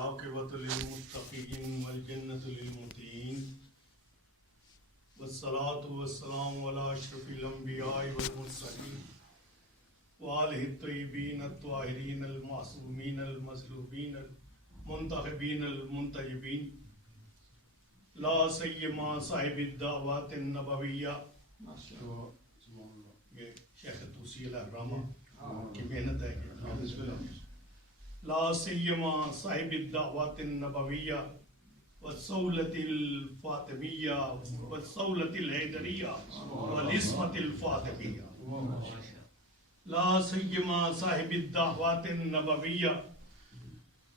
والعاقبۃ للمتقین والجنۃ للمتقین والصلاة والسلام علی اشرف الانبیاء والمرسلین وآلہ الطیبین الطاہرین المعصومین المصلوبین المنتخبین المنتجبین لا سیما صاحب الدعوات النبویہ. یہ شیخ توسی الرحمہ کی محنت ہے. لا سیما صاحب الدعوات النبویہ والصولۃ الفاطمیہ والصولۃ الحیدریہ والعصمۃ الفاطمیہ. لا سیما صاحب الدعوات النبویہ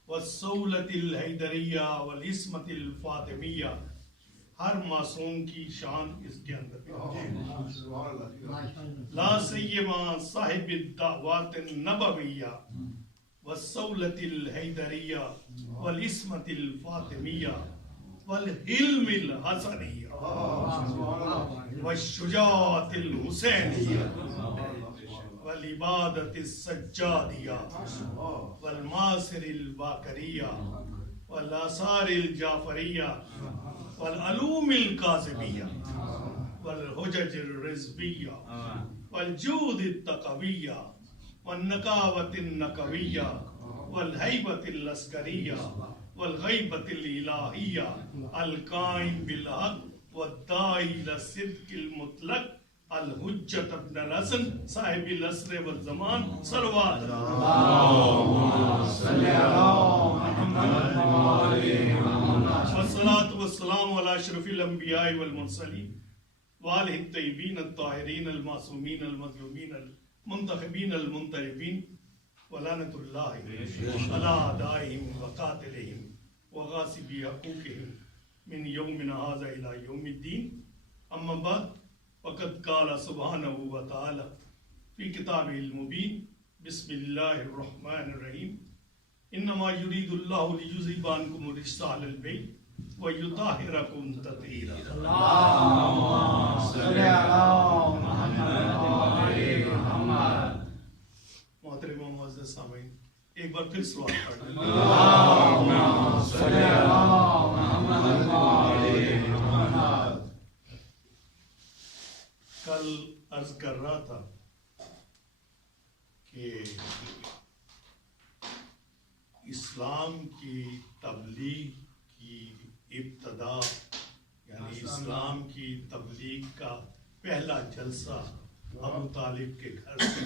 والصولۃ الحیدریہ والعصمۃ الفاطمیہ. ہر معصوم کی شان اس کے اندر لا سیما صاحب الدعوات النبویہ والصولۃ الحیدریہ والعصمۃ الفاطمیہ والحلم الحسنیہ والشجاعۃ الحسینیہ والعبادۃ السجادیہ والماثر الباقریہ والآثار الجعفریہ والعلوم الکاظمیہ والحجج الرزویہ والجود التقویہ والنقاوۃ النقویہ والہیبۃ العسکریہ والغیبۃ الالہیہ القائم بالحق والداعی الی الصدق المطلق الحجۃ ابن الحسن صاحب العصر والزمان صلوات اللہم صلی علی محمد والصلاة والسلام علی اشرف الانبیاء والمرسلین وآلہ الطیبین الطاہرین المعصومین المظلومین المنتخبین المنتجبین ولعنۃ اللہ علی اعدائہم وقاتلہم وغاصبی حقوقہم من یومنا ھذا الی یوم الدین. اما بعد وقد قال سبحانہ وتعالی فی کتابہ المبین بسم اللہ الرحمن الرحیم انما یرید اللہ لیذھب عنکم الرجس اہل البیت ویطہرکم تطہیرا. اللہم صلی علی محمد. محترم و معزز سامعین، ایک بار پھر سوال پڑھ لیں. اللہم صلی علی محمد. کل عرض کر رہا تھا کہ اسلام کی تبلیغ کی ابتدا یعنی اسلام کی تبلیغ کا پہلا جلسہ ابو طالب کے گھر سے.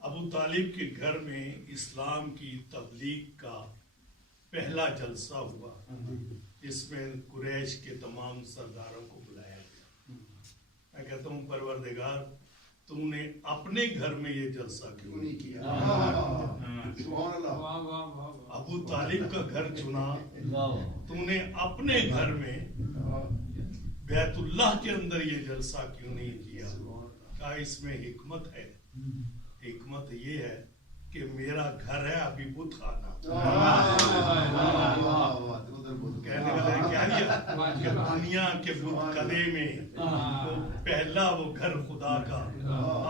ابو طالب کے گھر میں اسلام کی تبلیغ کا پہلا جلسہ ہوا جس میں قریش کے تمام سرداروں کو بلایا گیا. میں کہتا ہوں پروردگار تو نے اپنے گھر میں یہ جلسہ کیوں نہیں کیا؟ ابو طالب کا گھر چنا تو نے اپنے گھر میں بیت اللہ کے اندر یہ جلسہ کیوں نہیں کیا؟ کہا اس میں حکمت ہے. حکمت یہ ہے کہ میرا گھر ہے ابھی بت خانہ. کہنے لگے کیا کہ دنیا کے بت کدے میں پہلا وہ گھر خدا کا،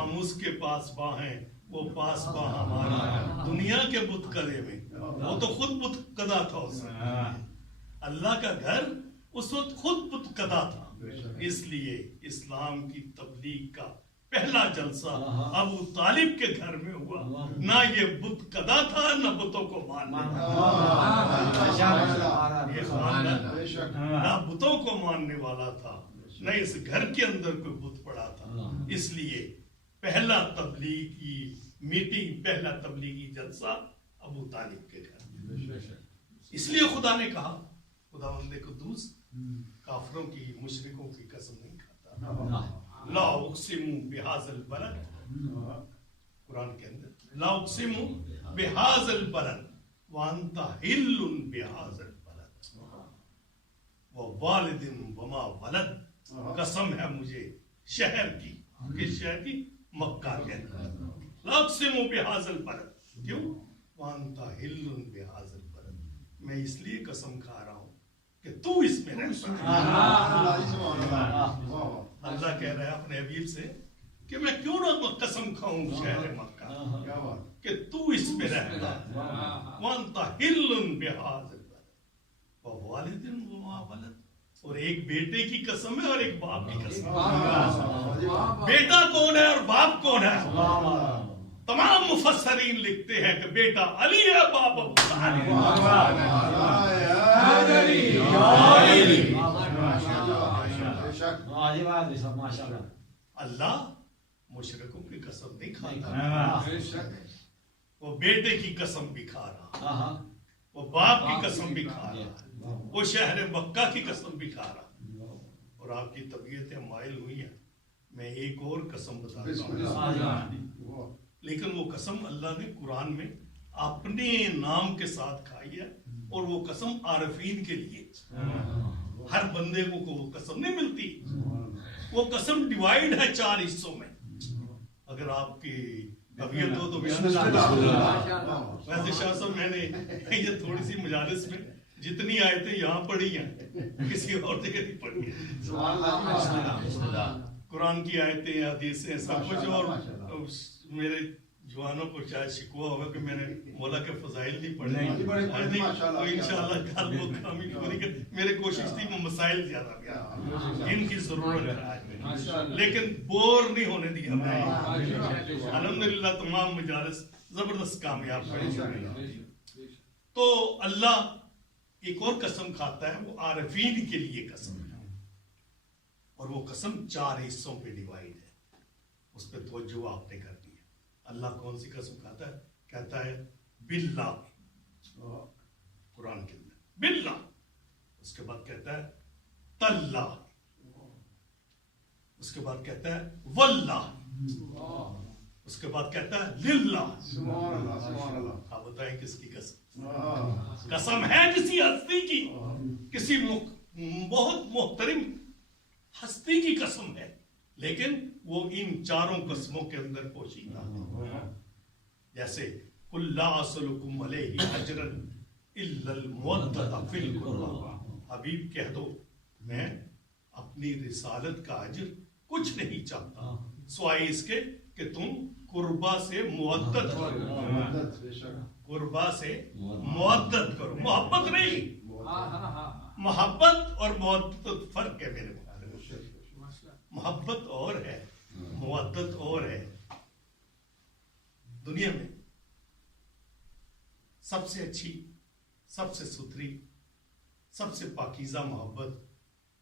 ہم اس کے پاس باں ہیں، وہ پاس باں ہمارا. دنیا کے بت کدے میں وہ تو خود بت کدا تھا، اس اللہ کا گھر اس وقت خود بت کدا تھا. اس لیے اسلام کی تبلیغ کا پہلا جلسہ ابو طالب کے گھر میں ہوا. نہ یہ بت کدا تھا نہ بتوں کو ماننے نہ بتوں کو ماننے والا تھا، نہ اس گھر کے اندر کوئی بت پڑا تھا. اس لیے پہلا تبلیغی میٹنگ، پہلا تبلیغی جلسہ ابو طالب کے گھر. اس لیے خدا نے کہا، خداوند قدوس کافروں کی، مشرکوں کی قسم نہیں کھاتا. لا اقسم بہذا البلد، قرآن کے اندر لا اقسم بہذا البلد وانت حل بہذا البلد ووالد وما ولد. قسم ہے مجھے شہر کی، کس شہر کی؟ مکہ کے اندر. لا اقسم بہذا البلد، کیوں؟ وانت حل بہذا البلد، میں اس لیے قسم کھا رہا ہوں کہ تو اس میں رہتا ہے. اللہ کہہ رہا ہے اپنے حبیب سے کہ میں کیوں نہ قسم کھاؤں شہر مکہ. کہ تو اس پہ رہتا ہے، وانتا ہلن بہذا البلد ووالد وما ولد، اور ایک بیٹے کی قسم ہے اور ایک باپ کی قسم ہے۔ بیٹا کون ہے اور باپ کون ہے؟ تمام مفسرین لکھتے ہیں کہ بیٹا علی ہے، باپ ابو طالب۔ اللہ مشرکوں کی قسم نہیں کھاتا، وہ بیٹے کی قسم بھی کھا رہا، وہ باپ کی قسم بھی کھا رہا، وہ شہر مکہ کی قسم بھی کھا رہا۔ اور آپ کی طبیعتیں مائل ہوئی ہیں، میں ایک اور قسم بتاتا ہوں، لیکن وہ قسم اللہ نے قرآن میں اپنے نام کے ساتھ کھائی ہے، اور وہ قسم عارفین کے لیے، ہر بندے کو وہ قسم نہیں ملتی۔ وہ قسم ڈیوائیڈ ہے 4 حصوں میں۔ اگر آپ کی طبیعت ہو تو ویسے شاہ صاحب میں نے یہ تھوڑی سی مجالس میں جتنی آیتیں یہاں پڑھی ہیں کسی اور جگہ نہیں پڑھی ہیں، قرآن کی آیتیں، حدیثیں، سب کچھ۔ اور میرے جوانوں کو شاید شکوہ ہوگا کہ میں نے مولا کے فضائل نہیں پڑھے، تو انشاءاللہ کل وہ کامی پوری کر، میری کوشش تھی وہ مسائل زیادہ بیان، ان کی ضرورت ہے آج میں، لیکن بور نہیں ہونے دیا میں۔ الحمدللہ تمام مجالس زبردست کامیاب پڑھی۔ تو اللہ ایک اور قسم کھاتا ہے، وہ عارفین کے لیے قسم ہے، اور وہ قسم 4 حصوں پہ ڈیوائیڈ ہے۔ اس پہ توجہ آپ نے کر دی ہے۔ اللہ کون سی قسم کھاتا ہے؟ کہتا ہے باللہ، قرآن کے اندر باللہ، اس کے بعد کہتا ہے تاللہ، اس کے بعد کہتا ہے واللہ، اس کے بعد کہتا ہے للہ۔ آپ بتائیں کس کی قسم؟ قسم ہے کسی ہستی کی، کسی بہت محترم ہستی کی قسم ہے، لیکن وہ ان 4 قسموں کے اندر پوشیدہ ہے۔ جیسے قل لا اسألکم علیہ اجرا الا المودۃ فی القربیٰ، حبیب کہہ دو میں اپنی رسالت کا اجر کچھ نہیں چاہتا سوائے اس کے کہ تم قربا سے مودت کرو، قربا سے مودت کرو، محبت نہیں۔ محبت اور مودت فرق ہے میرے مطابق، محبت اور ہے، مودت اور ہے۔ دنیا میں سب سے اچھی، سب سے ستھری، سب سے پاکیزہ محبت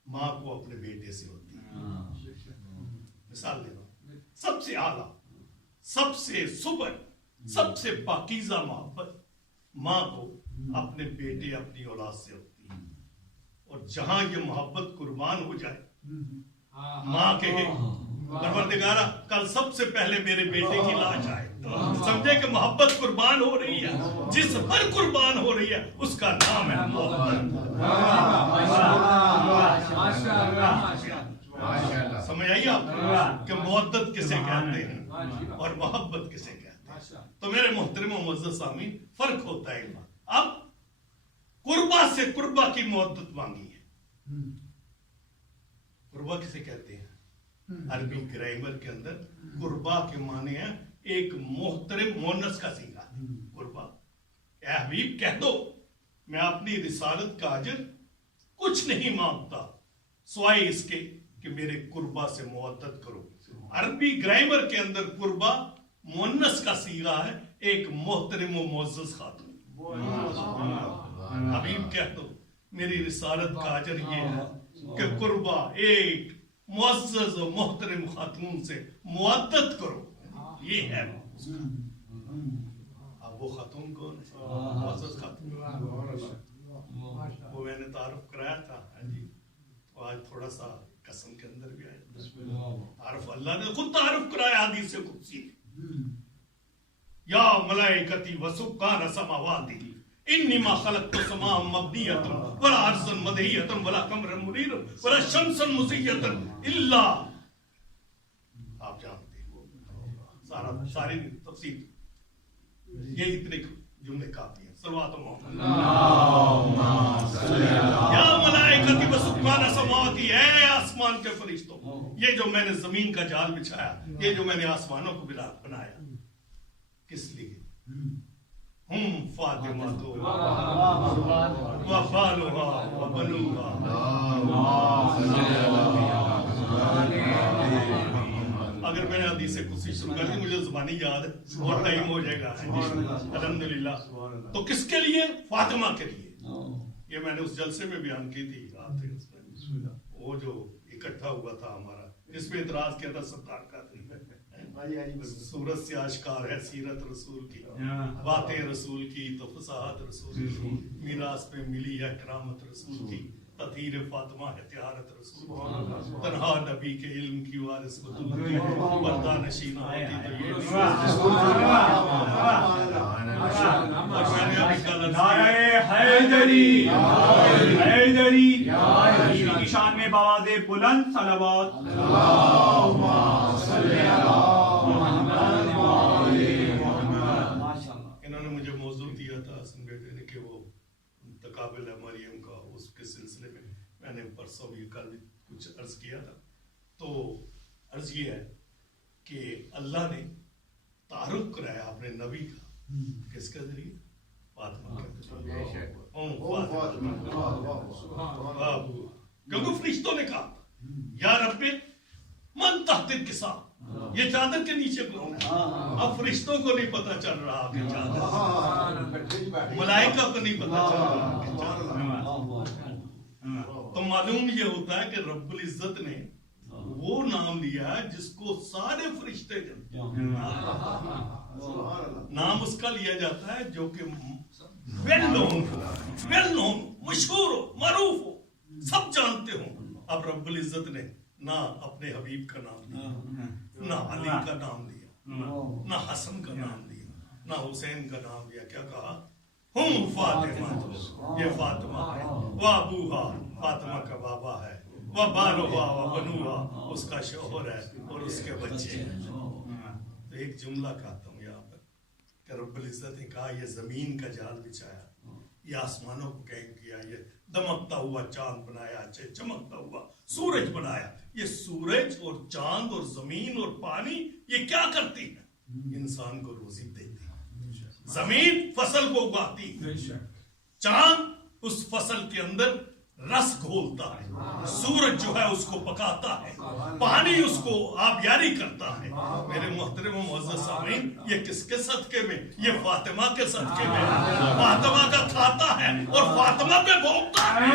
ماں کو اپنے بیٹے سے ہوتی ہے۔ مثال دے رہا ہوں، سب سے اعلیٰ، سب سے سپر، سب سے پاکیزہ محبت ماں کو اپنے بیٹے، اپنی اولاد سے ہوتی ہے۔ اور جہاں یہ محبت قربان ہو جائے، ماں کہے پروردگارہ کل سب سے پہلے میرے بیٹے کی لاش آئے، سمجھے کہ محبت قربان ہو رہی ہے، جس پر قربان ہو رہی ہے اس کا نام ہے محبت۔ سمجھ آئی آپ کہ محبت کسے کہتے ہیں اور محبت کسے کہتے ہیں؟ تو میرے محترم و معزز سامعین، فرق ہوتا ہے۔ اب قربا سے قربا کی محبت مانگی ہے۔ قربا کسے کہتے ہیں؟ عربی گرامر کے اندر قربا کے معنی ہے ایک محترم مونس کا صیغہ، قربا۔ اے حبیب کہہ دو میں اپنی رسالت کا اجر کچھ نہیں مانگتا سوائے اس کے کہ میرے قربا سے محبت کرو۔ عربی گرامر کے اندر قربا مونس کا صیغہ ہے، ایک محترم و معزز خاتون۔ حبیب کہہ دو میری رسالت کا اجر یہ ہے کہ قربا ایک معزز و محترم خاتون سے محبت کرو، یہ ہے۔ اب وہ خاتون کون ہے؟ معزز خاتون، وہ میں نے تعارف کرایا تھا، تو آج تھوڑا سا قسم کے اندر بھی آیا تعارف، اللہ نے خود تعارف کرایا حدیث قدسی میں، یا ملائکتی وسکان سماواتی انی ما خلقت سماء مبنیۃ ولا ارضا مدحیۃ ولا قمرا منیرا ولا شمسا مضیۃ الا، آپ جانتے ہیں ساری تفصیل، یہ اتنے جملے کافی ہیں۔ صلوات محمد یا ملائکتی وسکان سماواتی، اے آسمان کے فرشتوں، یہ جو میں نے زمین کا جال بچھایا، یہ جو میں نے آسمانوں کو بنایا، کس لیے؟ ہم فاطمہ تو وبالوہا وبنوہا. اگر میں نے حدیث قدسی شروع کر دی، مجھے زبانی یاد ہے اور ٹائم ہو جائے گا. الحمدللہ. تو کس کے لیے؟ فاطمہ کے لیے. یہ میں نے اس جلسے میں بیان کی تھی رات وہ جو اکٹھا ہوا تھا ہمارا، جس میں اعتراض کیا تھا ستار کا سورت سے آشکار ہے سیرت رسول کی، باتیں رسول کی تو فصاحت رسول کی، میراث پہ ملی ہے کرامت رسول کی، تطہیر فاطمہ ہے طہارت رسول کی، تنہا نبی کے علم کی وارث بطول کی، پردہ نشینہ ہوتی تو یہ نعرہ حیدری حیدری کی شان میں بآواز بلند صلوات. انہوں نے مجھے موضوع دیا تھا حسن بیٹے نے کہ وہ تقابل مریم کا، اس کے سلسلے میں نے پرسوں بھی کل بھی کچھ عرض کیا تھا. تو عرض یہ ہے کہ اللہ نے تعارف کرایا اپنے نبی کا کس کے ذریعے؟ فاطمہ کے ذریعے. کیونکہ فرشتوں نے کہا یا رب من تحت الکساء، یہ چادر کے نیچے کون ہے؟ اب فرشتوں کو نہیں پتا چل رہا کہ چادر، ملائکہ کو نہیں پتا چل رہا کہ چادر. تو معلوم یہ ہوتا ہے کہ رب العزت نے وہ نام لیا ہے جس کو سارے فرشتے جانتے ہیں. نام اس کا لیا جاتا ہے جو کہ ویل نون مشہور ہو، معروف ہو، سب جانتے ہوں. اب رب العزت نے نہ اپنے حبیب کا نام لیا، نہ علی کا نام لیا، نہ حسن کا نام لیا، نہ حسین کا نام لیا. کیا کہا؟ ہم فاطمہ، یہ فاطمہ ہے، وابوہا فاطمہ کا بابا ہے، وبالوہا وبنوہا اس کا شوہر ہے اور اس کے بچے ہیں. تو ایک جملہ کہتا ہوں یہاں پر کہ رب العزت نے کہا یہ زمین کا جال بچھایا، یہ آسمانوں کو قائم کیا، یہ دمکتا ہوا چاند بنایا، چمکتا ہوا سورج بنایا. یہ سورج اور چاند اور زمین اور پانی یہ کیا کرتی ہے؟ انسان کو روزی دیتی ہے. زمین فصل کو اگاتی ہے، چاند اس فصل کے اندر رس گھولتا ہے، سورج جو ہے اس کو پکاتا ہے، پانی اس کو آبیاری کرتا ہے. میرے محترم و معزز سامعین، یہ کس کے صدقے میں؟ یہ فاطمہ کے صدقے میں. فاطمہ کا کھاتا ہے اور فاطمہ پہ بھونکتا ہے.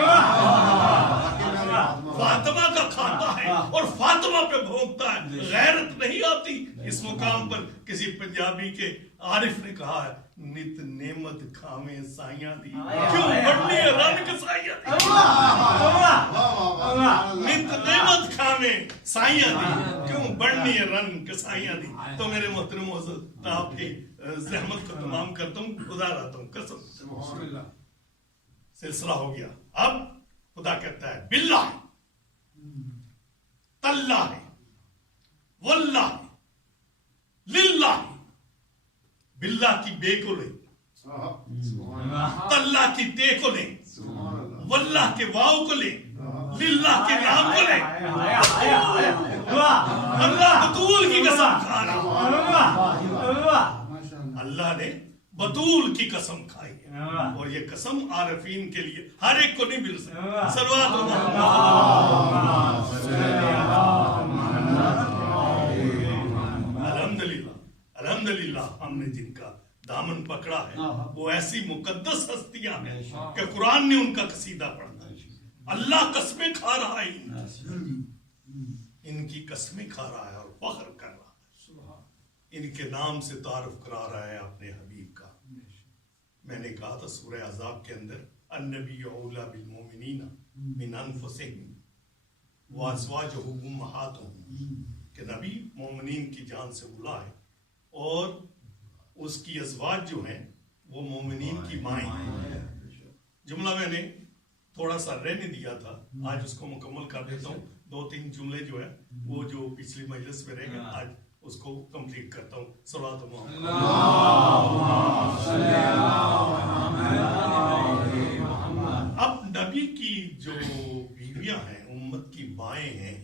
فاطمہ کا کھاتا ہے اور فاطمہ پہ بھونکتا ہے. غیرت نہیں آتی اس مقام پر؟ کسی پنجابی کے عارف نے کہا ہے نت نعمت کھاویں سائیاں دی، کیوں بڑھنی رن کے سائیاں دی. نت نعمت کھاویں سائیاں دی، کیوں بڑھنی رن کے سائیاں دی. تو میرے محترم حضرت آپ کی زحمت کو تمام کرتا ہوں، خدا رہتا ہوں قسم. سلسلہ ہو گیا. اب خدا کہتا ہے باللہ، تاللہ، واللہ، للہ. باللہ کی بے کو لیں، تاللہ کی تے کو لیں، واللہ کے واو کو لیں، للہ کے لام کو لیں. اللہ بطول کی قسم کھا رہا. اللہ نے بطول کی قسم کھائی ہے اور یہ قسم عارفین کے لیے ہر ایک کو نہیں مل سکتی. صلوات الحمدللہ. ہم نے جن کا دامن پکڑا ہے وہ ایسی مقدس ہستیاں ہیں کہ قرآن نے ان کا قصیدہ پڑھا. اللہ قسمیں کھا رہا ہے، ان کی قسمیں کھا رہا ہے اور فخر کر رہا ہے. ان کے نام سے تعارف کرا رہا ہے اپنے حبیب کا. میں نے کہا تھا سورہ احزاب کے اندر النبی اولی بالمؤمنین من انفسہم وازواجہ امہاتہم، کہ نبی مومنین کی جان سے اولا ہے اور اس کی ازواج جو ہیں وہ مومنین کی مائیں ہیں. جملہ میں نے تھوڑا سا رہنے دیا تھا، آج اس کو مکمل کر دیتا ہوں. 2-3 جملے جو ہیں وہ جو پچھلی مجلس میں رہ گئے آج اس کو کمپلیٹ کرتا ہوں. صلوات محمد. اب نبی کی جو بیویاں ہیں امت کی مائیں ہیں،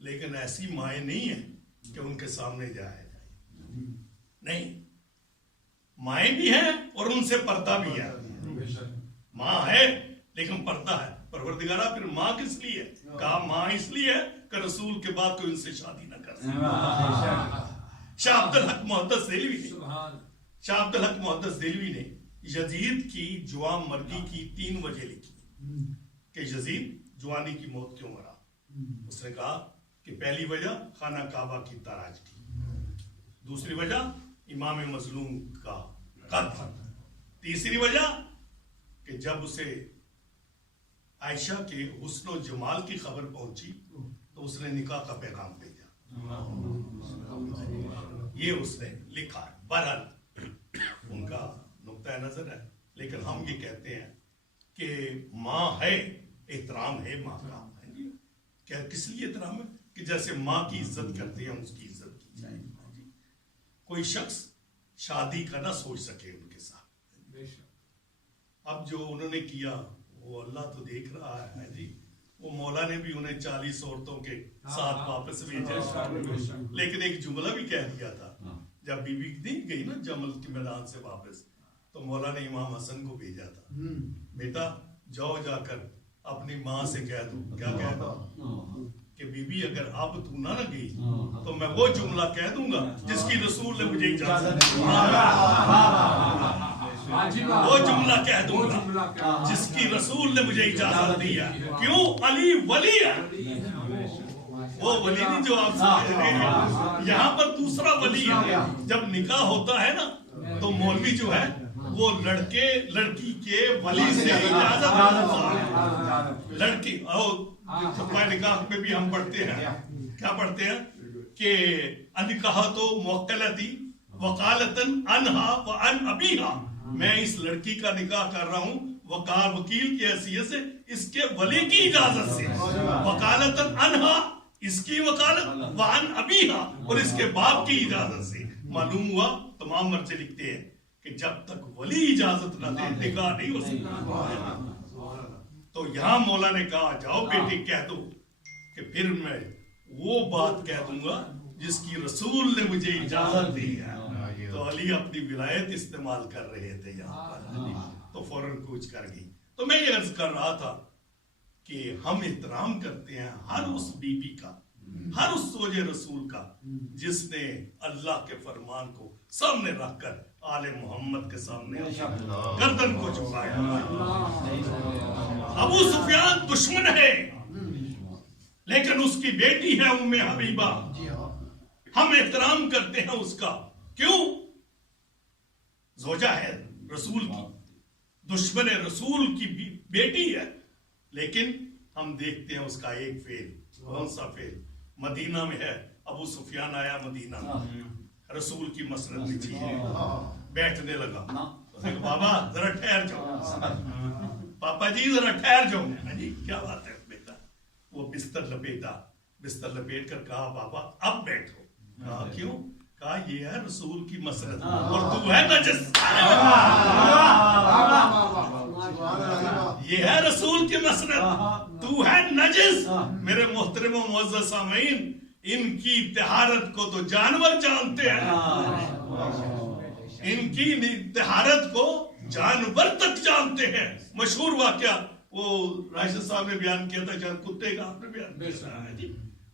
لیکن ایسی مائیں نہیں ہیں کہ ان کے سامنے جایا جائے. نہیں، مائیں بھی ہیں اور ان سے پردہ بھی ہے. ماں ہے لیکن پردہ ہے. پروردگارہ پھر ماں کس لیے ہے؟ کہا ماں اس لیے ہے کہ رسول کے بعد کوئی ان سے شادی نہ کر سکے. شاہ عبد الحق محدث دہلوی نے یزید کی جوان مرگی کی 3 وجہ لکھی کہ یزید جوانی کی موت کیوں مرا. اس نے کہا کہ پہلی وجہ خانہ کعبہ کی تاراج کی، دوسری وجہ امام مظلوم کا قتل، تیسری وجہ کہ جب اسے عائشہ کے حسن و جمال کی خبر پہنچی تو اس نے نکاح کا پیغام بھیجا. یہ اس نے لکھا ہے. بہرحال ان کا نقطہ نظر ہے، لیکن ہم یہ کہتے ہیں کہ ماں ہے، احترام ہے ماں کا. کیا کس لیے احترام ہے؟ کہ جیسے ماں کی عزت کرتے ہیں اس کی عزت کی جائے. کوئی شخص شادی کا نہ سوچ سکے ان کے ساتھ. اب جو انہوں نے کیا وہ اللہ تو دیکھ رہا ہے جی. وہ مولا نے بھی انہیں 40 عورتوں کے ساتھ واپس بھیجا، لیکن ایک جملہ بھی کہہ دیا تھا جب بی بی نہیں گئی نا جمل کے میدان سے واپس، تو مولا نے امام حسن کو بھیجا تھا، بیٹا جاؤ جا کر اپنی ماں سے کہہ دو. کیا کہہ دو؟ کہ بی بی اگر اب تو نہ گئی تو میں وہ جملہ کہہ دوں گا جس کی رسول نے مجھے اجازت دی. وہ جملہ کہہ دوں گا جس کی رسول نے مجھے اجازت دی ہے. کیوں؟ علی ولی ہے. وہ ولی نہیں جو آپ سمجھ رہے ہیں، یہاں پر دوسرا ولی ہے. جب نکاح ہوتا ہے نا تو مولوی جو ہے وہ لڑکی کے ولی سے اجازت لیتا ہے. لڑکی نکاح میں بھی ہم پڑھتے ہیں، کیا پڑھتے ہیں کہ انکحۃ موکلتی وکالۃ عنہا وعن ابیہا. میں اس لڑکی کا نکاح کر رہا ہوں وکیل کی حیثیت سے، اس کے ولی کی اجازت سے. وکالۃ عنہا، اس کی وکالت، وعن ابیہا، اور اس کے باپ کی اجازت سے. معلوم ہوا تمام مرچے لکھتے ہیں کہ جب تک ولی اجازت نہ دے نکاح نہیں ہو سکتا. تو یہاں مولا نے کہا جاؤ بیٹی کہہ دو کہ پھر میں وہ بات کہہ دوں گا جس کی رسول نے مجھے اجازت دی ہے. تو علی اپنی ولایت استعمال کر رہے تھے یہاں پر، تو فوراً کوچ کر گئی. تو میں یہ عرض کر رہا تھا کہ ہم احترام کرتے ہیں ہر اس بی بی کا، ہر اس زوج رسول کا جس نے اللہ کے فرمان کو سامنے رکھ کر آل محمد کے سامنے گردن کو جھکایا. ابو سفیان دشمن ہے لیکن اس کی بیٹی ہے ام حبیبہ، ہم احترام کرتے ہیں اس کا. کیوں؟ زوجہ ہے رسول کی، دشمن رسول کی بیٹی ہے، لیکن ہم دیکھتے ہیں اس کا ایک فعل. کون سا فعل؟ مدینہ میں ہے، ابو سفیان آیا مدینہ، رسول کی مسند بچھی ہے، بیٹھنے لگا. بابا ذرا ٹھہر جاؤ، پاپا جی ذرا ٹھہر جاؤ. جی کیا بات ہے بیٹا؟ وہ بستر لپیٹ کر کہا بابا اب بیٹھو. کہا کیوں؟ کہا یہ ہے رسول کی مسند اور تو ہے نجس. یہ ہے رسول کی مسند، تو ہے نجس. میرے محترم و معزز سامعین، ان کی طہارت کو تو جانور جانتے ہیں، ان کی طہارت کو جانور تک جانتے ہیں. مشہور واقعہ وہ راشد صاحب نے بیان کیا تھا، جب کتے کا آپ نے بیان کیا جی،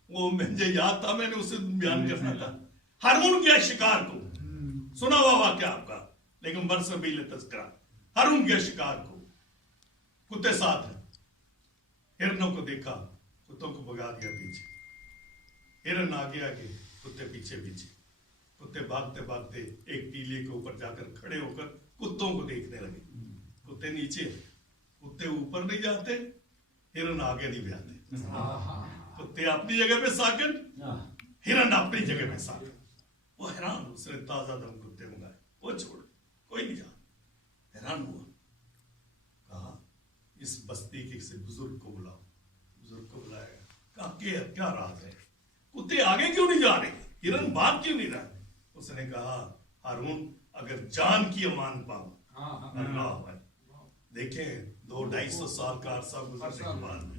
وہ مجھے یاد تھا، میں نے اسے بیان کرنا تھا. ہارون گیا شکار کو، سنا ہوا واقعہ آپ کا، لیکن برسبیل تذکرہ. ہارون گیا شکار کو، کتے ساتھ ہیں، ہرنوں کو دیکھا، کتوں کو بھگا دیا پیچھے. ہرن آگے آگے، کتے پیچھے پیچھے. کتے بھاگتے بھاگتے ایک ٹیلے کے اوپر جا کر کھڑے ہو کر کتوں کو دیکھنے لگے. کتے نیچے، کتے اوپر نہیں جاتے، ہرن آگے نہیں جاتے. کتے اپنی جگہ پہ ساکن، ہرن اپنی جگہ پہ ساکن. وہ حیران، اس نے تازہ دم کتے منگائے، وہ چھوڑ کوئی نہیں جا. حیران ہوا، کہا اس بستی کے کسی بزرگ کو بلاؤ. بزرگ کو بلایا گیا، کہا کیا راز ہے؟ کتے آگے کیوں نہیں جا رہے؟ ہرن بات کیوں نہیں رہا؟ اس نے کہا ہارون اگر جان کی امان پاؤں، اللہ دیکھیں 200-250 سال کا عرصہ گزرنے کے بعد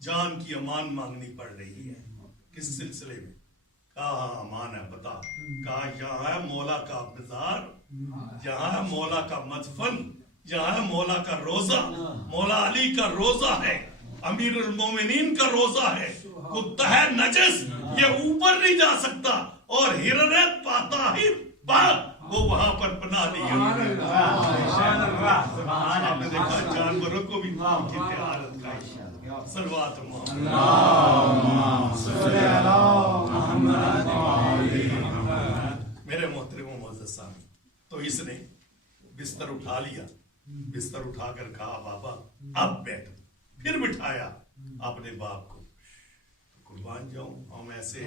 جان کی امان مانگنی پڑ رہی ہے. کس سلسلے میں؟ کہا امان ہے بتا. کہا یہاں ہے مولا کا مزار जहां है मौला का मदफन, जहां है मौला का रोजा, मौला अली का रोजा है, अमीरुल मोमिनीन का रोजा है, कुत्ता है नजस, ये ऊपर नहीं जा सकता, और हिररत पाता ही बात वो वहां पर बना ली है। आपने देखा जानवरों को भी उनकी हालत का इशारा। सलवात मेरे मोहतरम मुअज़्ज़ज़ साहब, तो इसने बिस्तर उठा लिया, बिस्तर उठाकर कहा बाबा अब बैठ, फिर बिठाया अपने बाप को। कुर्बान जाऊं, हम ऐसे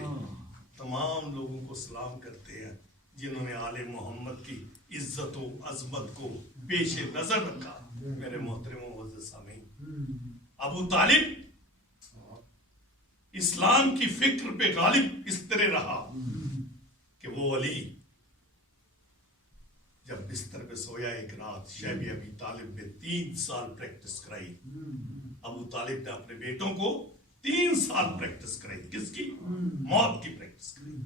तमाम लोगों को सलाम करते हैं जिन्होंने आले मोहम्मद की इज्जत व अजमत को पेश नजर रखा। मेरे मोहतरम मुअज़्ज़ज़ सामीन, अबू तालिब इस्लाम की फिक्र पे गालिब इस तरह रहा कि वो अली जब बिस्तर पे सोया एक रात, शैबी अबी तालिब ने 3 साल प्रैक्टिस कराई। अबू तालिब ने अपने बेटों को 3 साल प्रैक्टिस कराई। किसकी? मौत की प्रैक्टिस कराई।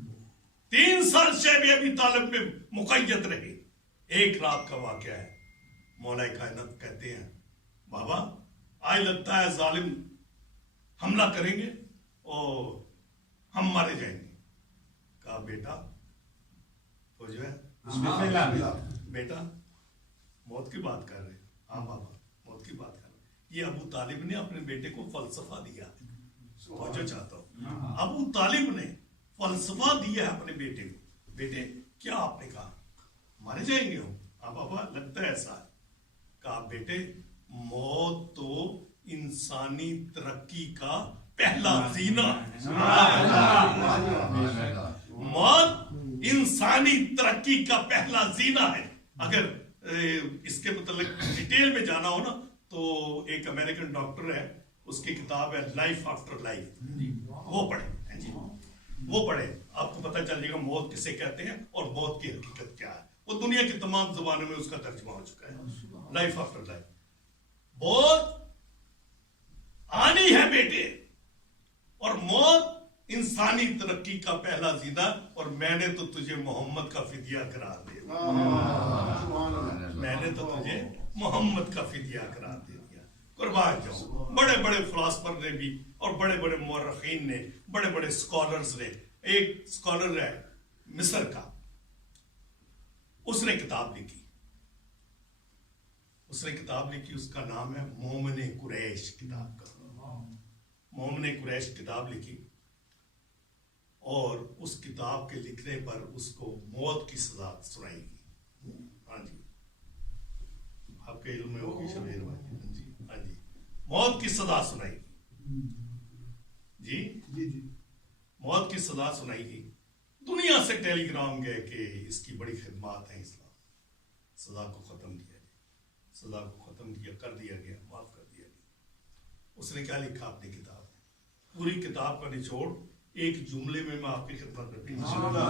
3 साल शैबी अबी तालिब में मुक़य्यद रहे। एक रात का वाक़या है, मौला कायनात कहते हैं बाबा आज लगता है जालिम हमला करेंगे और हम मारे जाएंगे। कहा बेटा तो जो है बेटा मौत की बात कर रहे, हाँ बाबा मौत की बात कर रहे। ये अबू तालिब ने अपने बेटे को फलसफा दिया। तो जो चाहता हूं, अबू तालिब ने फलसफा दिया अपने बेटे को। बेटे क्या आपने कहा? मारे जाएंगे हम? हाँ बाबा लगता है ऐसा। कहा बेटे मौत तो इंसानी तरक्की का पहला जीना, मौत इंसानी तरक्की का पहला जीना है। अगर इसके मतलब डिटेल में जाना हो ना तो एक अमेरिकन डॉक्टर है, उसकी किताब है लाइफ आफ्टर लाइफ, वो पढ़े जी, वो पढ़े, आपको पता चल जाएगा मौत किसे कहते हैं और मौत की हकीकत क्या है। वो दुनिया की तमाम जुबानों में उसका तर्जुमा हो चुका है। लाइफ आफ्टर लाइफ, मौत आनी है बेटे, और मौत इंसानी तरक्की का पहला जीना, और मैंने तो तुझे मोहम्मद का फिदिया करार दिया। मैंने तो तुझे मोहम्मद का फिदिया करार दे दिया। कुर्बान जाऊं, बड़े बड़े फिलोसफर ने भी और बड़े बड़े मुअर्रिखीन ने, बड़े बड़े स्कॉलर्स ने, एक स्कॉलर है मिस्र का, उसने किताब लिखी, उसका नाम है मोमिने कुरैश। किताब का मोमिने कुरैश किताब लिखी, और उस किताब के लिखने पर उसको मौत की सजा सुनाई गई। हाँ जी, आपके इल्म में होगी शबीर भाई। हाँ जी, हाँ जी, मौत की सजा सुनाई जी, मौत की सजा सुनाई गई। दुनिया से टेलीग्राम गए कि इसकी बड़ी खिदमत है इस्लाम, सजा को खत्म किया गया, सजा को खत्म किया, कर दिया गया, माफ कर दिया गया। उसने क्या लिखा अपनी किताब में? पूरी किताब का निचोड़ एक जुमले में मैं आपकी खिदमत में पेश करूंगा।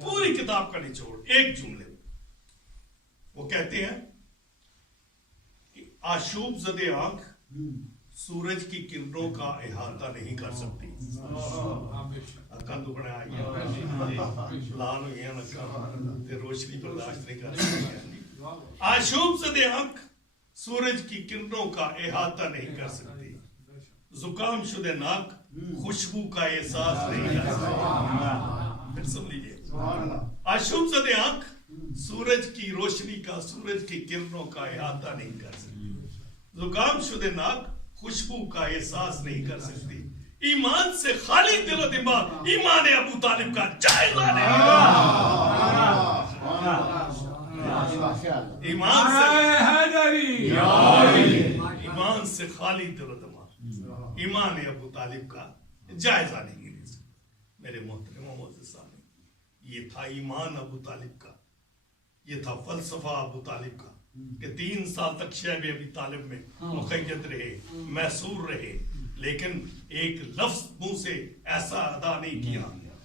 पूरी किताब का निचोड़ एक जुमले में। वो कहते हैं कि आशूब ज़दे आंख सूरज की किरणों का इहाता नहीं कर सकती। अक्कां दुखने आई है, लाल हो गया अक्कां ते रोशनी बर्दाश्त नहीं कर सकती। आशूब ज़दे आंख सूरज की किरणों का इहाता नहीं कर सकती। जुकाम शुदे नाक खुशबू का एहसास नहीं कर सकती। फिर सुन लीजिए, आशूब ज़दे आंख सूरज की रोशनी का, सूरज की किरणों का इहाता नहीं कर सकती। जुकाम शुदे नाक खुशबू का एहसास नहीं कर सकती। ईमान से खाली दिलो दिमाग ईमान अबू तालिब का जायजा नहीं। ईमान से खाली दिलो दिमाग ईमान अबू तालिब का जायजा नहीं ले सकते। मेरे मोहतरम मुअज़्ज़ज़ साहब, ये था ईमान अबू तालिब का, ये था फलसफा अबू तालिब का कि 3 साल तक शैब अबी तालिब में मुक़य्यद रहे, मैसूर रहे, लेकिन एक लफ्ज मुंह से ऐसा अदा नहीं किया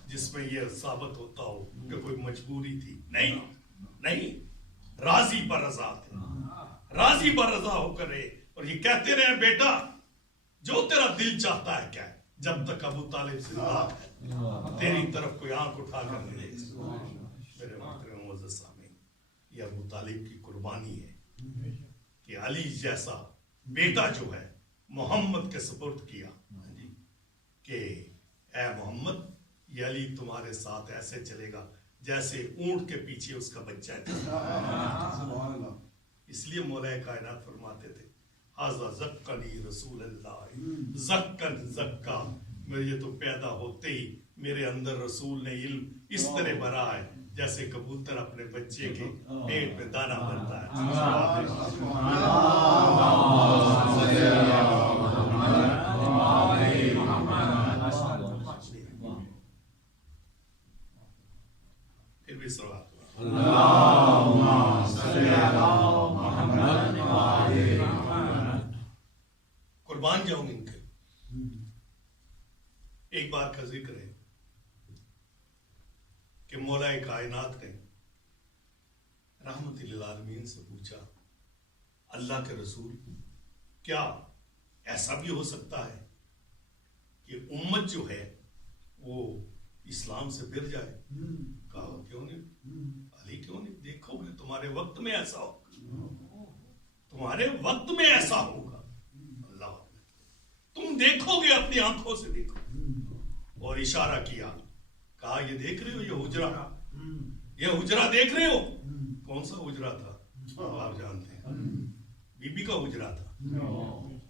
जिसमें यह साबित होता हो कि कोई मजबूरी थी। नहीं नहीं, राजी पर रजा थे, राजी पर रजा होकर रहे, और ये कहते रहे बेटा जो तेरा दिल चाहता है क्या है, जब तक अबू तालिब जिंदा है तेरी तरफ कोई आंख उठा कर नहीं देगा। मेरे मुअज़्ज़ज़ सामीन, ये अबू तालिब की कुर्बानी है कि अली जैसा बेटा जो है मोहम्मद के सुपुर्द किया कि ऐ मोहम्मद, ये अली तुम्हारे साथ ऐसे चलेगा जैसे ऊंट के पीछे उसका बच्चा है। इसलिए मौला कायनात फरमाते थे हाज़ा ज़क्कनी रसूल अल्लाह ज़क्कन ज़क्का, ये तो पैदा होते ही मेरे अंदर रसूल ने इल्म इस तरह भरा है जैसे कबूतर अपने बच्चे के पेट में दाना भरता है। फिर भी सवाल कुर्बान जाऊं इनके। एक बार का जिक्र है कि मौलाए कायनात ने रहमतुल आलमीन से पूछा, अल्लाह के रसूल, क्या ऐसा भी हो सकता है कि उम्मत जो है वो इस्लाम से फिर जाए? कहा क्यों नहीं अली, क्यों नहीं, देखोगे तुम्हारे वक्त में ऐसा होगा, तुम्हारे वक्त में ऐसा होगा। अल्लाह, तुम देखोगे, अपनी आंखों से देखो। और इशारा किया, कहा ये देख रहे हो ये हुजरा, ये हुजरा देख रहे हो? कौन सा हुजरा था? आप जानते हैं, बीबी का हुजरा था।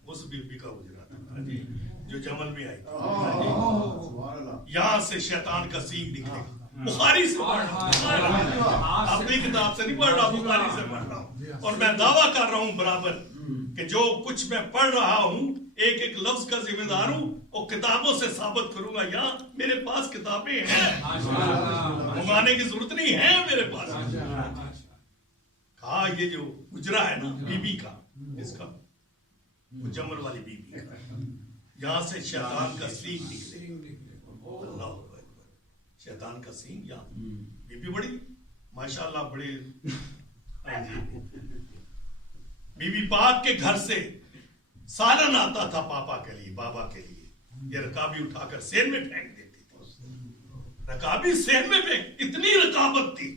उस बीबी का हुजरा था जो जमल में आई। यहां से शैतान का सींग निकलेगा। बुखारी से पढ़ रहा हूं, अपनी किताब से नहीं पढ़ रहा, बुखारी से पढ़ रहा हूं। और मैं दावा कर रहा हूं बराबर कि जो कुछ मैं पढ़ रहा हूं, एक एक लफ्ज का जिम्मेदार हूं, और किताबों से साबित करूंगा। यहाँ मेरे पास किताबें हैं, मंगाने की जरूरत नहीं है मेरे पास। कहा ये जो गुजरा है ना बीबी का, इसका मुजम्मल वाली बीबी का, यहाँ से शैतान का सींग निकले। अल्लाह अकबर, शैतान का सींग यहाँ। बीबी बड़ी माशाल्लाह बड़ी, बीबी पाक के घर से सालन आता था पापा के लिए, बाबा के लिए। ये रकाबी उठाकर सेन में फेंक देती थी, रकाबी सेन में फेंक, इतनी रकाबत थी।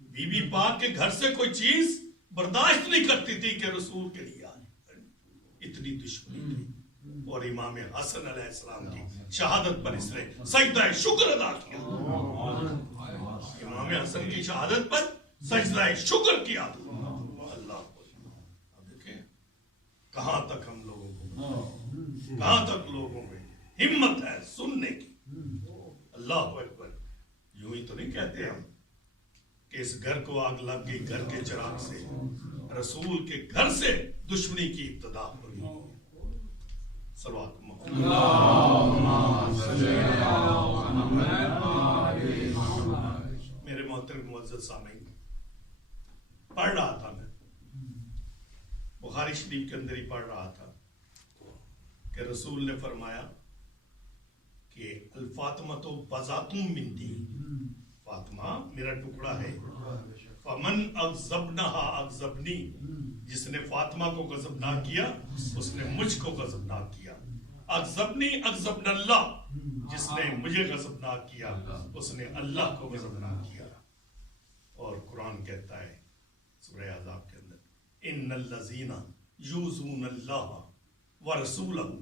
बीबी पाक के घर से कोई चीज बर्दाश्त नहीं करती थी कि रसूल के लिए आए, इतनी दुश्मनी थी। और इमाम हसन अलैहिस्सलाम की शहादत पर इसने सजदा शुक्र अदा किया। इमाम हसन की शहादत पर सजदा शुक्र किया। अल्लाह, अब देखें कहां तक हम लोगों को, कहां तक लोगों में हिम्मत है सुनने की। अल्लाह अकबर। यूं ही तो नहीं कहते हम कि इस घर को आग लग गई, घर के चिराग से, रसूल के घर से दुश्मनी की इब्तिदा हुई। सलवात मेरे मोहतरम मुअज़्ज़ज़ सामीन, पढ़ रहा था मैं बुखारी शरीफ के अंदर ही पढ़ रहा था कि रसूल ने फरमाया कि अल फातिमा तो बज़ातुम मिन्नी, फातिमा मेरा टुकड़ा है। फमन अग़ज़बनहा अग़ज़बनी, जिसने फातिमा को गज़बनाक किया उसने मुझको गज़बनाक किया। अग़ज़बनी अग़ज़बनल्लाह, जिसने मुझे गज़बनाक किया उसने अल्लाह को गज़बनाक किया। और कुरान कहता है सूरह अहज़ाब के अंदर, इन्नल्लज़ीना यूज़ूनल्लाह व रसूलहु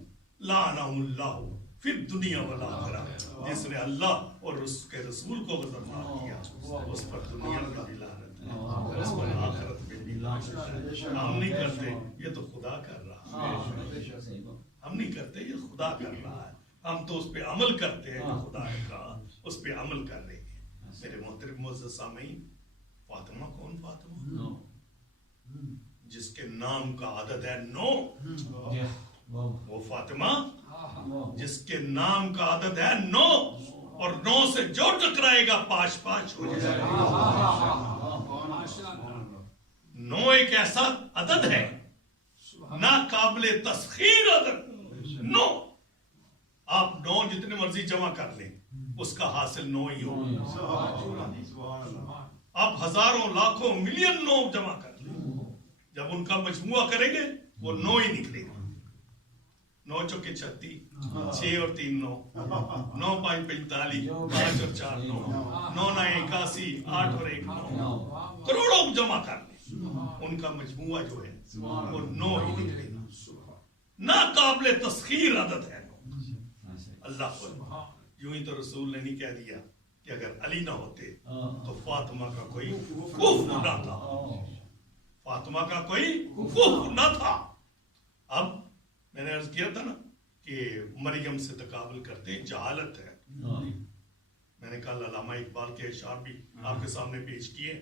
लाअनहुमुल्लाहु फिद दुनिया वल आखिरह, जिसने अल्लाह और उसके रसूल को गज़बनाक किया उस पर दुनिया में भी लानत है, उस पर आखिरत में भी लानत है। हम नहीं करते, ये तो खुदा कर रहा है। हम नहीं करते, ये खुदा कर रहा है। हम तो उस पे अमल करते हैं जो खुदा ने कहा, उस पे अमल कर रहे हैं। मेरे मोहतरम मुअज़्ज़ज़ सामीन, फातिमा कौन? फातिमा जिसके नाम का आदद है 9, वो फातिमा जिसके नाम का आदद है 9, और 9 से जो टकराएगा पाश पाश हो जाएगा। 9 एक ऐसा अदद है ना काबिले तस्खीर अदद। 9 आप 9 जितने मर्जी जमा कर लें उसका हासिल 9 ही हो। आप हजारों लाखों मिलियन 9 जमा कर लें, जब उनका मजमुआ करेंगे वो 9 ही निकलेगा। 9 चौके 36, 6 और 3 9, 9 5 45, 5 और 4 9, 9 9 81, 8 और 1 9, करोड़ों जमा कर ले, उनका मजमुआ जो है वो 9 ही निकलेगा। ना काबिल तस्खीर आदत है। अल्लाह को यूं ही तो रसूल ने नहीं कह दिया कि अगर अली ना होते तो फातिमा का कोई कुफ्र ना था, फातिमा का कोई कुफ्र ना था। अब मैंने अर्ज किया था ना कि मरियम से तकाबुल करते हैं, जहालत है। मैंने कल अल्लामा इकबाल के अशार भी आपके सामने पेश किए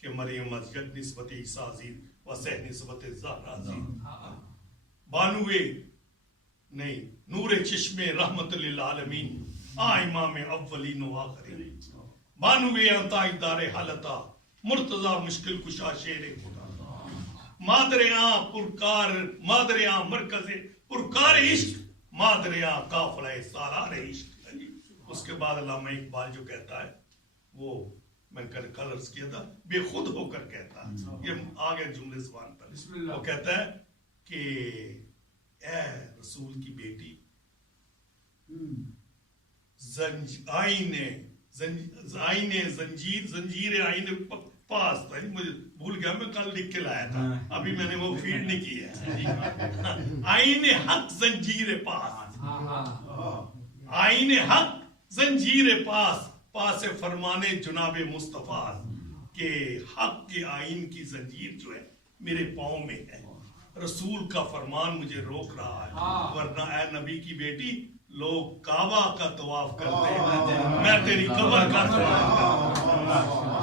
कि मरियम अज़यद निस्बत ईसा अज़ीज़ व सह निस्बत ज़हरा अज़ीज़, बानुए नहीं नूरे चिश्मे रहमत लिल आलमीन, आ इमाम अव्वलीन व आखिरीन, बानुए अंता इदारे हालता, मुर्तजा मुश्किल कुशा शेर खुदा, मादरिया पुरकार, मादरिया मरकज़े पुरकार इश्क, मादरिया काफिला सालार इश्क। उसके बाद अल्लामा इकबाल जो कहता है वो मैं कल अर्ज किया था, बेखुद होकर कहता है, ये आगे जुमले ज़ुबान पर, वो कहता है कि ए रसूल की बेटी, आईने जंजीर जंजीर आईने पास था, मुझे भूल गया, मैं कल लिख के लाया था, अभी मैंने वो फीड नहीं किया। आईने हक जंजीर पास, आईने हक जंजीर पास, पास फरमाने जुनाबे मुस्तफा के हक के आइन की जंजीर जो है मेरे पाँव में है, रसूल का फरमान मुझे रोक रहा है, वरना ऐ नबी की बेटी लोग काबा का तवाफ करते हैं, मैं तेरी कब्र का तवाफ करता।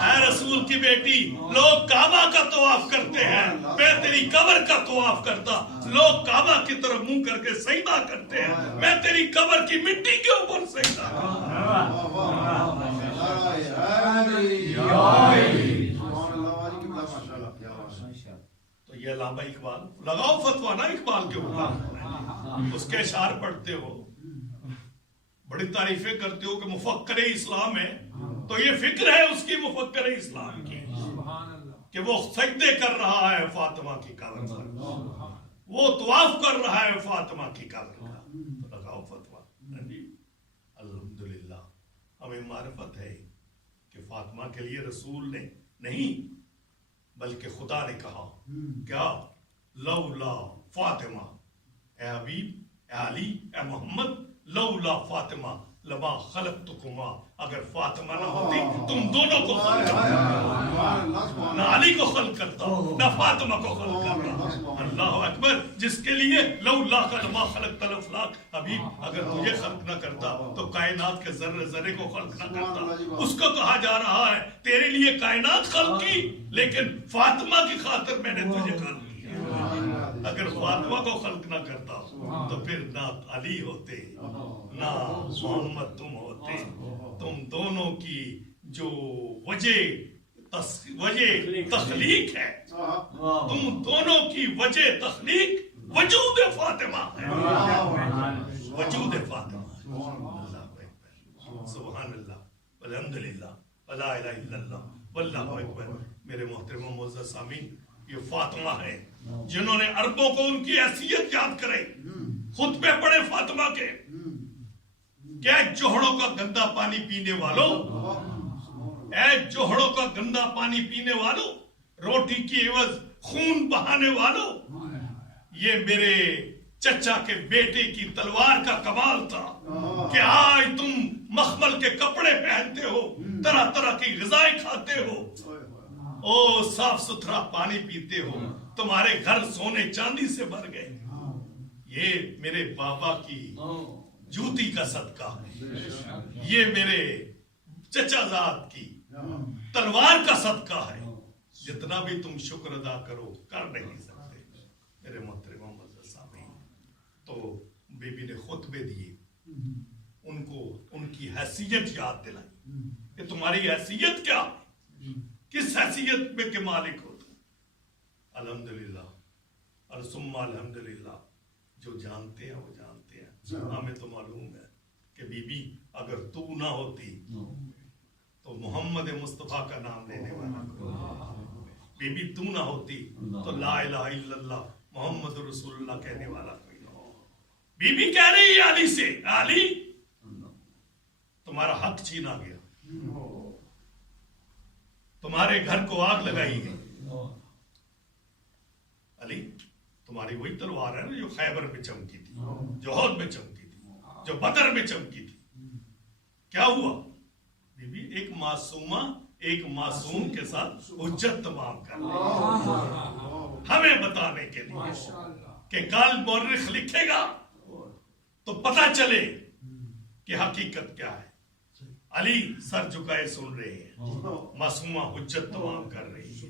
ऐ रसूल की बेटी लोग काबा का तवाफ करते हैं, मैं तेरी कब्र का तवाफ करता। लोग काबा की तरफ मुंह करके सजदा करते हैं, मैं तेरी कब्र की मिट्टी के ऊपर सजदा तो ये अल्लामा इकबाल, लगाओ फतवा ना इकबाल के ऊपर, उसके अशार पढ़ते हो, बड़ी तारीफें करते हो कि मुफक्कर इस्लाम है, तो ये फिक्र है उसकी मुफक्कर इस्लाम की कि वो सजदे कर रहा है फातिमा की कब्र पर, वो तवाफ कर रहा है फातिमा की कब्र का, तो लगाओ फतवा। अल्हम्दुलिल्लाह हमें मारिफत है कि फातिमा के लिए रसूल ने नहीं बल्कि खुदा ने कहा क्या, लौला फातिमा, ए हबीब, ए अली, ए मोहम्मद, लौला फातिमा लमा खलक़तुकुमा, अगर फातिमा ना होती तुम दोनों को खल्क करता, ना अली को खल्क करता ना फातिमा को खल्क करता। अल्लाह अकबर, जिसके लिए लौला का लमा खलक़तल अफ़लाक, हबीब अगर तुझे खल्क ना करता तो कायनात के जर्रे जर्रे को खल्क ना करता। उसको कहा जा रहा है तेरे लिए कायनात खल्क की, लेकिन फातिमा की खातिर मैंने तुझे खल्क किया। अगर फातिमा को खल्क ना करता तो फिर ना अली होते ना मोहम्मद तुम होते। तुम दोनों की जो वजह तख्लीक है, तुम दोनों की वजह तख्लीक वजूद फातिमा है, वजूद फातिमा। सुभान अल्लाह, अल्हम्दुलिल्लाह, ला इलाहा इल्लल्लाह, वल्लाहु अकबर। मेरे मोहतरम मुअज़्ज़ज़ सामीन, ये फातिमा है जिन्होंने अरबों को उनकी हैसियत याद कराई, खुतबे पढ़े फातिमा के, क्या जोहड़ों का गंदा पानी पीने वालों, ऐ जोहड़ों का गंदा पानी पीने वालों, रोटी की एवज खून बहाने वालों, ये मेरे चचा के बेटे की तलवार का कमाल था कि आज तुम मखमल के कपड़े पहनते हो, तरह तरह की ग़िज़ाएं खाते हो, ओ साफ सुथरा पानी पीते हो, तुम्हारे घर सोने चांदी से भर गए। ये मेरे बाबा की जूती का सदका है, ये मेरे चचाजाद की तलवार का सदका है। जितना भी तुम शुक्र अदा करो कर नहीं सकते। मेरे मोहतरम मुअज़्ज़ज़ सामीन, तो बीबी ने खुतबे दिए, उनको उनकी हैसियत याद दिलाई कि तुम्हारी हैसियत क्या, किस हैसियत में के मालिक हो तुम। अल्हम्दुलिल्लाह और सुम्मा अल्हम्दुलिल्लाह, जो जानते हैं वो जानते हैं। हमें तो मालूम है कि बीबी अगर तू ना होती तो मोहम्मद मुस्तफा का नाम लेने वाला, बीबी तू ना होती तो ला इलाहा इल्लल्लाह मोहम्मद रसूलुल्लाह कहने वाला कोई ना हो। बीबी कह रही है अली से, अली तुम्हारा हक छीना गया, तुम्हारे घर को आग लगाई गई। अली तुम्हारी वही तलवार है ना जो खैबर में चमकी थी, जो औद में चमकी थी, जो बदर में चमकी थी। क्या हुआ बीबी? एक मासूम के साथ हुज्जत तमाम कर रही, हमें बताने के लिए कि कल मौर्रिख लिखेगा तो पता चले कि हकीकत क्या है। अली सर झुकाए सुन रहे हैं, मासूमा हुज्जत तमाम कर रही है।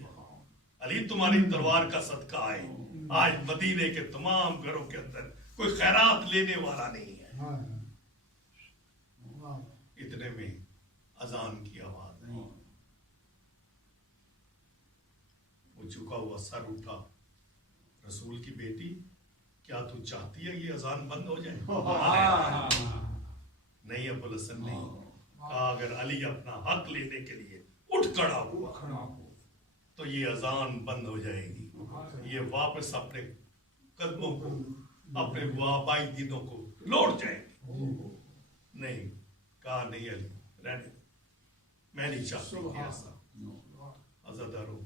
अली तुम्हारी तलवार का सदका है, आज मदीने के तमाम घरों के अंदर कोई खैरात लेने वाला नहीं है। इतने में अजान की आवाज आई, वो झुका हुआ सर उठा। रसूल की बेटी, क्या तू चाहती है ये अजान बंद हो जाए? नहीं अबुल हसन नहीं कहा, अगर अली अपना हक लेने के लिए उठ खड़ा हुआ तो ये अजान बंद हो जाएगी, ये वापस अपने कदमों को, अपने वाबाई दिनों को लौट जाएगी। नहीं कहा, नहीं अली रहने, मैं नहीं चाहती कि ऐसा। अज़ादारों,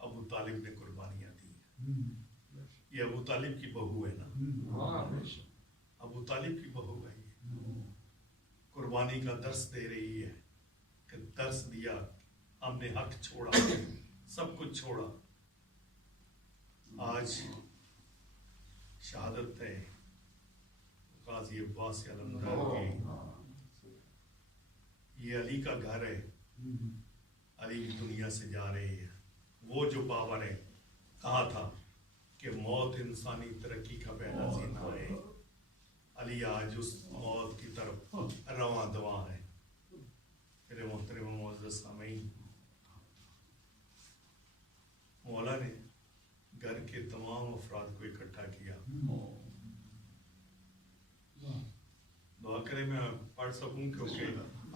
अबू तालिब ने कुर्बानियां दी। ये अबू तालिब की बहू है ना, अबू तालिब की बहू है, कुर्बानी का दर्स दे रही है कि दर्स दिया, हमने हक छोड़ा, सब कुछ छोड़ा। आज शहादत है गाजी अब्बास अलमदार की, ये अली का घर है, अली की दुनिया से जा रहे हैं। वो जो बाबा ने कहा था कि मौत इंसानी तरक्की का पहला जीना है, अली आज उस मौत की तरफ रवां दवा है। मेरे मोहतरम मुअज़्ज़ज़ सामीन, मौला ने घर के तमाम अफराद को इकट्ठा किया। दुआ करें मैं पढ़ सकूं, क्योंकि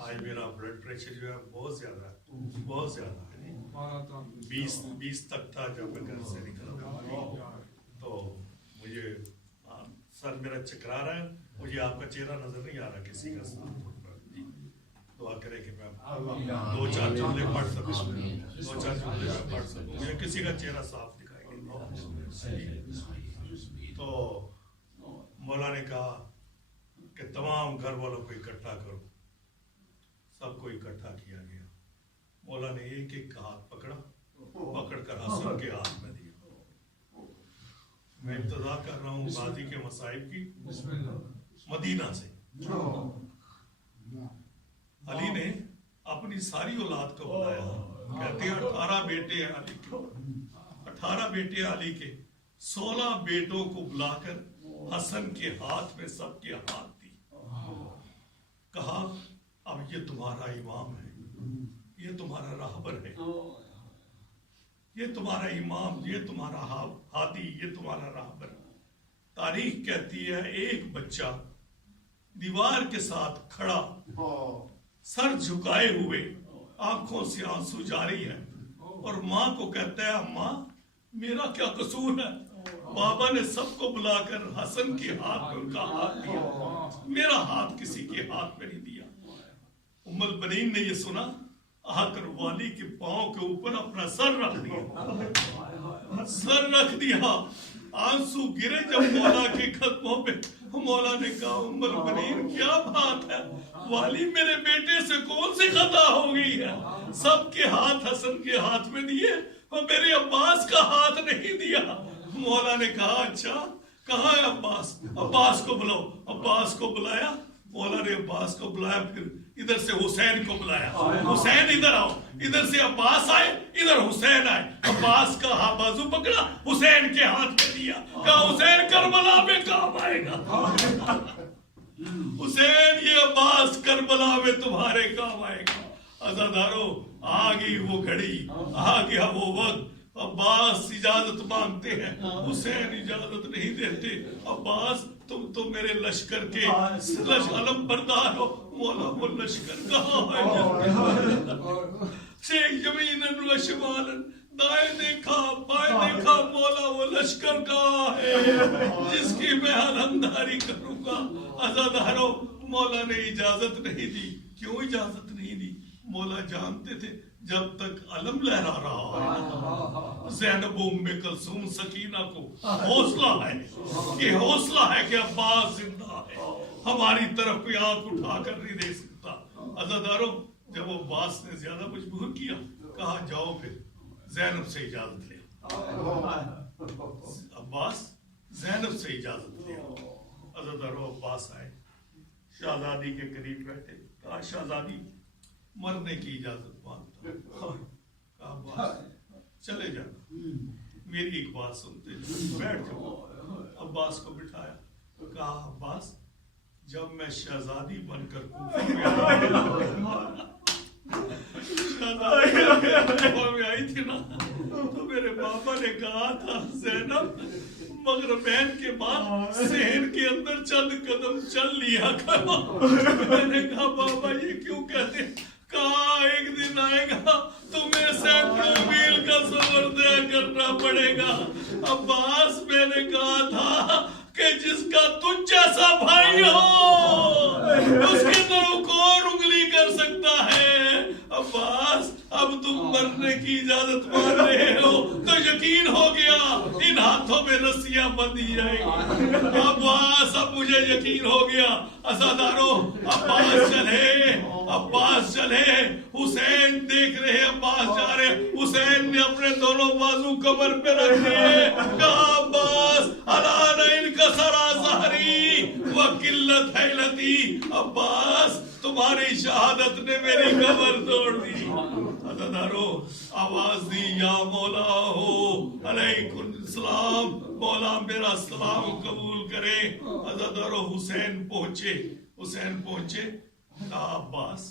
आज मेरा ब्लड प्रेशर जो है बहुत ज्यादा है। 20 तक था जब मैं घर से निकला, तो मुझे सर मेरा चकरा रहा है, मुझे आपका चेहरा नजर नहीं आ रहा किसी का साथ। दुआ करें कि मैं 2-4 जुमले पढ़ सकूं, मुझे किसी का चेहरा साफ दिखाई नहीं। तो मौला ने कहा कि तमाम घर वालों को इकट्ठा करो। सबको इकट्ठा किया गया। मौला ने एक हाथ पकड़कर हसन के हाथ में दिया। मैं इब्तिदा कर रहा हूँ गाजी के मसाइब की, मदीना से। अली ने अपनी सारी औलाद को बुलाया, कहते हैं 18 बेटे हैं अली के, 18 बेटे अली के, 16 बेटों को बुलाकर हसन के हाथ में सबके हाथ दी। कहा, अब ये तुम्हारा इमाम है, ये तुम्हारा राहबर है, ये तुम्हारा इमाम, ये तुम्हारा हादी, ये तुम्हारा राहबर। तारीख कहती है एक बच्चा दीवार के साथ खड़ा, सर झुकाए हुए, आंखों से आंसू जारी है, और माँ को कहता है, अम्मा मेरा क्या कसूर है? बाबा ने सबको बुलाकर हसन के हाथ में उनका हाथ दिया, मेरा हाथ किसी के हाथ में नहीं दिया। उम्मुल बनीन ने ये सुना, आकर वाली के पांव के ऊपर अपना सर रख दिया। आंसू गिरे जब मौला के कदमों पे। मौला ने कहा, उम्मुल बनीन क्या बात है, वाली मेरे बेटे से कौन सी खता हो गई है? सबके हाथ हसन के हाथ में दिए और मेरे अब्बास का हाथ नहीं दिया। मौला ने कहा, अच्छा कहाँ है अब्बास? अब्बास को बुलाओ। अब्बास को बुलाया, मौला ने अब्बास को बुलाया, फिर इधर से हुसैन को बुलाया, हुसैन इधर आओ। इधर से अब्बास आए, इधर हुसैन आए। अब्बास का बाजू पकड़ा, हुसैन के हाथ में दिया, कहा हुसैन करबला में काम आएगा। हुसैन ये अब्बास करबला में तुम्हारे काम आएगा। अज़ादारों, आ गई वो घड़ी, आ गया वो वक्त। अब्बास इजाजत मांगते हैं, हुसैन इजाजत नहीं देते। अब्बास तुम तो मेरे लश्कर के अलम बरदार हो। मौला वो लश्कर कहाँ है? शेख जमीनन व शिमालन, दाएं देखा बाएं देखा, मौला वो लश्कर कहाँ है जिसकी मैं अलमदारी करूंगा। अज़ादारों, मौला ने इजाजत नहीं दी। क्यों इजाजत नहीं दी? मौला जानते थे जब तक अलम लहरा रहा है ज़ैनब उम्मे कुलसूम सकीना को हौसला है, ये हौसला है कि अब्बास जिंदा है, हमारी तरफ कोई आंख उठा कर नहीं देख सकता। अज़ादारों, जब अब्बास ने ज्यादा मजबूर किया, कहा जाओ फिर ज़ैनब से इजाजत ले। अब्बास जैनब से इजाजत ले। अज़ादारों, अब्बास आए, शहजादी के करीब बैठे, कहा शहजादी मरने की इजाजत मांगता हूं। कहा अब्बास चले जाना, मेरी एक बात सुनते जाओ, बैठ जाओ। अब्बास को बिठाया, कहा अब्बास जब मैं शहजादी बनकर कूफा में आई थी ना, तो मेरे पापा ने कहा था ज़ैनब मगरबैन के बाद सहन के अंदर चंद कदम चल लिया करो। मैंने कहा पापा ये क्यों कहते? कहा एक दिन आएगा तुम्हें सैकड़ों मील का सफर तय करना पड़ेगा। अब्बास, मैंने कहा था कि जिसका तुझ जैसा भाई हो उसके तरफ कौन उंगली कर सकता है। अब्बास, अब तुम मरने की इजाजत मांग रहे हो तो यकीन हो गया इन हाथों में रस्सियां बंधी जाएंगी। अब्बास, अब मुझे यकीन हो गया। अज़ादारों, अब्बास चले, हुसैन देख रहे, अब्बास जा रहे। हुसैन ने अपने दोनों बाजू कमर पे रख दिए, कहा अब्बास अला इनका सरा ज़हरी व किल्लत हैलती। अब्बास, तुम्हारी शहादत ने मेरी कमर तोड़ दी। अज़ादारों, आवाज दी, या मौला हो अलैकुम सलाम, मौला मेरा सलाम कबूल करे। अज़ादारों, हुसैन पहुंचे, कहा अब्बास,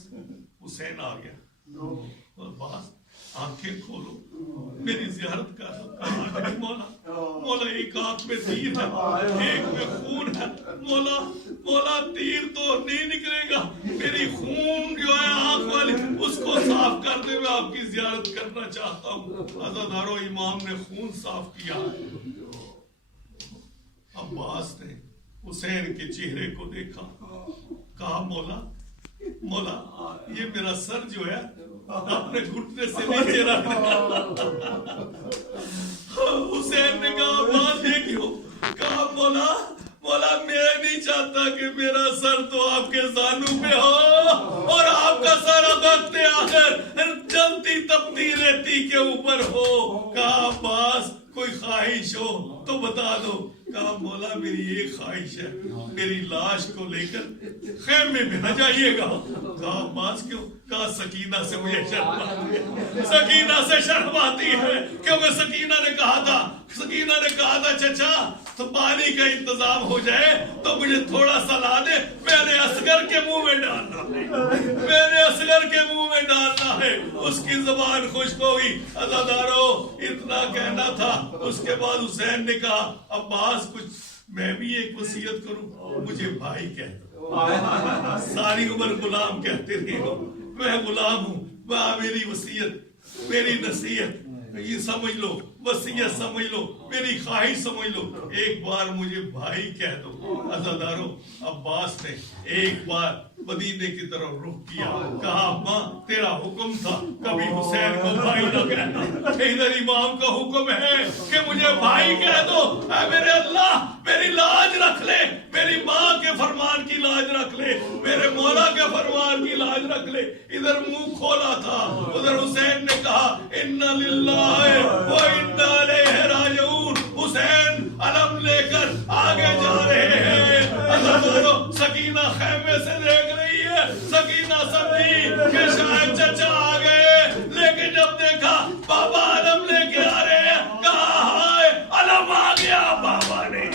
हुसैन आ गया। अब्बास, आंखें खोलो, मेरी जियारत कर। मौला एक आंख में तीर है, एक में खून है। मौला तीर तो नहीं निकलेगा, मेरी खून जो है आंख वाली उसको साफ करते हुए आपकी जियारत करना चाहता हूँ। अज़ादारों, इमाम ने खून साफ किया। अब्बास ने हुसैन के चेहरे को देखा, कहा मौला ये मेरा सर जो है अपने घुटने से नीचे रख देना। हुसैन ने कहा अब्बास ये क्यों? कहा मौला मैं नहीं चाहता कि मेरा सर तो आपके जानू पे हो और आपका सर वक्त आखिर जलती तपती रेती के ऊपर हो। कहा अब्बास कोई ख्वाहिश हो तो बता दो। कहा मौला मेरी एक ख्वाहिश है, मेरी लाश को लेकर खेमे में न जाइएगा। कहा अब्बास क्यों? कहा सकीना से मुझे शर्म आती है, सकीना से शर्म आती है, क्योंकि सकीना ने कहा था चचा तो पानी का इंतजाम हो जाए तो मुझे थोड़ा सा ला दे, मैंने असगर के मुंह में डालना है। उसकी जुबान खुश्क होगी। अज़ादारों, इतना कहना था। उसके बाद हुसैन ने कहा अब्बास कुछ मैं भी एक वसीयत करूं, मुझे भाई कह दो। सारी उम्र गुलाम कहते रहे हो, मैं गुलाम हूं। मेरी वसीयत, मेरी नसीहत ये समझ लो, वसीयत समझ लो, मेरी ख्वाहिश समझ लो, एक बार मुझे भाई कह दो। अज़ादारों, अब्बास ने एक बार मदीने की तरफ रुख किया, कहा अम्मा तेरा हुक्म था कभी हुसैन को भाई न कहना, इधर इमाम का हुक्म है कि मुझे भाई कह दो। मेरे अल्लाह मेरी लाज रख ले, मेरी माँ के फरमान की लाज रख ले, मेरे मौला के फरमान की लाज रख ले। इधर मुंह खोला था, उधर हुसैन ने कहा इन्ना लिल्लाहि व इन्ना इलैहि राजिऊन। हुसैन अलम लेकर आगे जा रहे हैं। सकीना खेमे से देख रही है, सकीना समझी कि शायद चचा आ गए, लेकिन जब देखा बाबा अलम लेके आ रहे हैं, कहा हाय अलम आ गया बाबा ने।